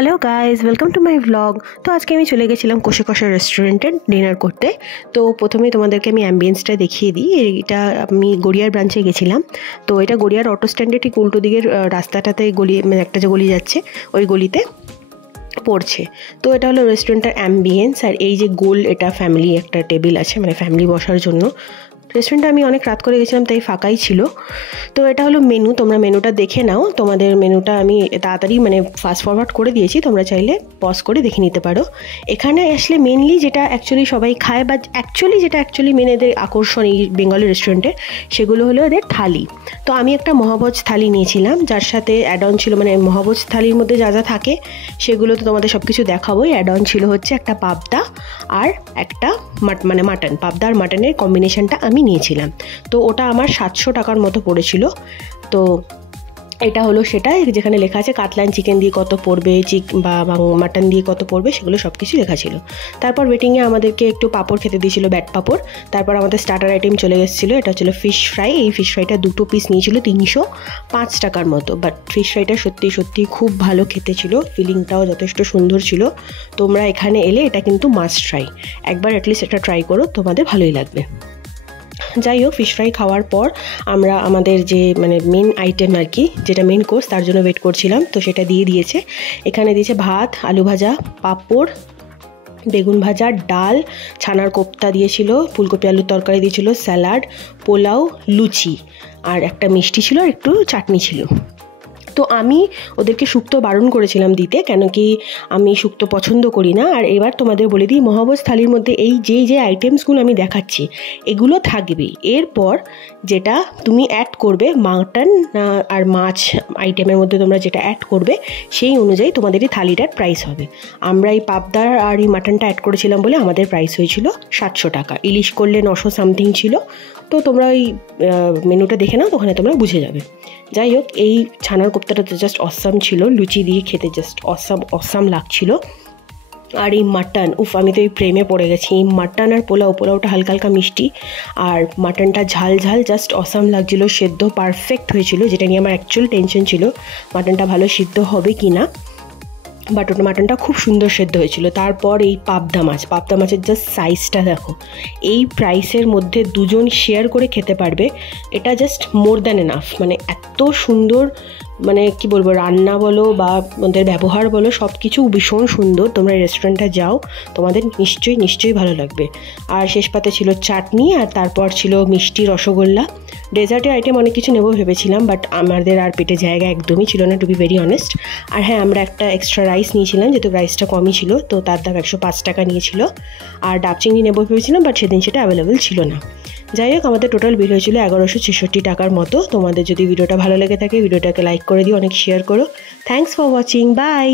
Hello guys, welcome to my vlog. তো আজকে আমি চলে গেছিলাম কষে কষা রেস্টুরেন্টে ডিনার করতে। তো প্রথমেই তোমাদেরকে আমি অ্যাম্বিয়েন্সটা দেখিয়ে দিই। এটা আমি গড়িয়ার ব্রাঞ্চে গেছিলাম। তো এটা গড়িয়ার অটো স্ট্যান্ডে ঠিক উল্টো দিকের রাস্তাটাতে গলি, মানে একটা যে গলি যাচ্ছে ওই গলিতে পড়ছে। তো এটা হলো রেস্টুরেন্টের অ্যাম্বিয়েন্স। আর এই যে গোল, এটা ফ্যামিলি একটা টেবিল আছে, মানে ফ্যামিলি বসার জন্য। রেস্টুরেন্টটা আমি অনেক রাত করে গেছিলাম, তাই ফাঁকাই ছিল। তো এটা হলো মেনু, তোমরা মেনুটা দেখে নাও। তোমাদের মেনুটা আমি তাড়াতাড়ি মানে ফাস্ট ফরওয়ার্ড করে দিয়েছি, তোমরা চাইলে পজ করে দেখে নিতে পারো। এখানে আসলে মেনলি যেটা অ্যাকচুয়ালি সবাই খায়, বা অ্যাকচুয়ালি মেন এদের আকর্ষণ এই বেঙ্গলি রেস্টুরেন্টের, সেগুলো হলো এদের থালি। তো আমি একটা মহাভোজ থালি নিয়েছিলাম, যার সাথে অ্যাড অন ছিল, মানে মহাভোজ থালির মধ্যে যা যা থাকে সেগুলো তো তোমাদের সব কিছু দেখাবোই। অ্যাড অন ছিল হচ্ছে একটা পাবদা আর একটা মাটন। পাবদা আর মাটনের কম্বিনেশনটা আমি নিয়েছিলাম। তো ওটা আমার 700 টাকার মতো পড়েছিল। তো এটা হলো সেটা, যেখানে লেখা আছে কাতলান চিকেন দিয়ে কত পড়বে, বা মাটন দিয়ে কত পড়বে, সেগুলো সব কিছু লেখা ছিল। তারপর ওয়েটিংয়ে আমাদেরকে একটু পাঁপড় খেতে দিয়েছিল, ব্যাট পাঁপড়। তারপর আমাদের স্টার্টার আইটেম চলে এসেছিলো, এটা হচ্ছিলো ফিশ ফ্রাই। এই ফিশ ফ্রাইটা 2 পিস নিয়েছিল 305 টাকার মতো। বাট ফিশ ফ্রাইটা সত্যি খুব ভালো খেতে ছিল, ফিলিংটাও যথেষ্ট সুন্দর ছিল। তোমরা এখানে এলে এটা কিন্তু মাস্ট ট্রাই, একবার অ্যাটলিস্ট এটা ট্রাই করো, তোমাদের ভালোই লাগবে। যাই হোক, ফিশ ফ্রাই খাওয়ার পর আমরা আমাদের যে মেন আইটেম আর কি, যেটা মেন কোর্স, তার জন্য ওয়েট করছিলাম। তো সেটা দিয়ে দিয়েছে। এখানে দিয়েছে ভাত, আলু ভাজা, পাঁপড়, বেগুন ভাজা, ডাল, ছানার কোপ্তা দিয়েছিল, ফুলকপি আলুর তরকারি দিয়েছিল, স্যালাড, পোলাও, লুচি, আর একটা মিষ্টি ছিল, আর একটু চাটনি ছিল। তো আমি ওদেরকে শুক্তো বারণ করেছিলাম দিতে, কেন কি আমি শুক্তো পছন্দ করি না। আর এবার তোমাদের বলে দিই, মহাভোজ থালির মধ্যে এই যে আইটেমসগুলো আমি দেখাচ্ছি এগুলো থাকবেই। এরপর যেটা তুমি অ্যাড করবে, মাটন আর মাছ আইটেমের মধ্যে তোমরা যেটা অ্যাড করবে, সেই অনুযায়ী তোমাদের এই থালিটার প্রাইস হবে। আমরা এই পাবদার আর এই মাটনটা অ্যাড করেছিলাম বলে আমাদের প্রাইস হয়েছিল 700 টাকা। ইলিশ করলে 900 সামথিং ছিল। তো তোমরা ওই মেনুটা দেখে নাও, ওখানে তোমরা বুঝে যাবে। যাই হোক, এই ছানার কোপ্তাটা তো জাস্ট অসাম ছিল, লুচি দিয়ে খেতে জাস্ট অসাম লাগছিল। আর এই মাটন, আমি তো এই প্রেমে পড়ে গেছি। এই মাটন আর পোলাওটা হালকা হালকা মিষ্টি, আর মাটনটা ঝাল জাস্ট অসাম লাগছিল। সেদ্ধ পারফেক্ট হয়েছিল, যেটা নিয়ে আমার অ্যাকচুয়াল টেনশন ছিল মাটনটা ভালো সিদ্ধ হবে কি না। বাট ওটা মাটনটা খুব সুন্দর সেদ্ধ হয়েছিল। তারপর এই পাবদা মাছের জাস্ট সাইজটা দেখো। এই প্রাইসের মধ্যে দুজন শেয়ার করে খেতে পারবে, এটা জাস্ট মোর দ্যান এনাফ। মানে এত সুন্দর, মানে কি বলবো, রান্না বলো বা ওদের ব্যবহার বলো, সব কিছু ভীষণ সুন্দর। তোমরা রেস্টুরেন্টে যাও, তোমাদের নিশ্চয়ই ভালো লাগবে। আর শেষ পাতে ছিল চাটনি, আর তারপর ছিল মিষ্টি, রসগোল্লা। ডেজার্টের আইটেম অনেক কিছু নেবো ভেবেছিলাম, বাট আমাদের আর পেটে জায়গা একদমই ছিল না, টু বি ভেরি অনেস্ট। আর হ্যাঁ, আমরা একটা এক্সট্রা রাইস নিয়েছিলাম, যেহেতু রাইসটা কমই ছিল, তো তার দাম 105 টাকা নিয়েছিল। আর ডাব চিংড়ি নেবো ভেবেছিলাম, বাট সেদিন সেটা অ্যাভেলেবেল ছিল না। যাই হোক, আমাদের টোটাল বিল হয়েছিল 1166 টাকার মতো। তোমাদের যদি ভিডিওটা ভালো লেগে থাকে, ভিডিওটাকে লাইক করে দিও, অনেক শেয়ার করো। Thanks for watching, by.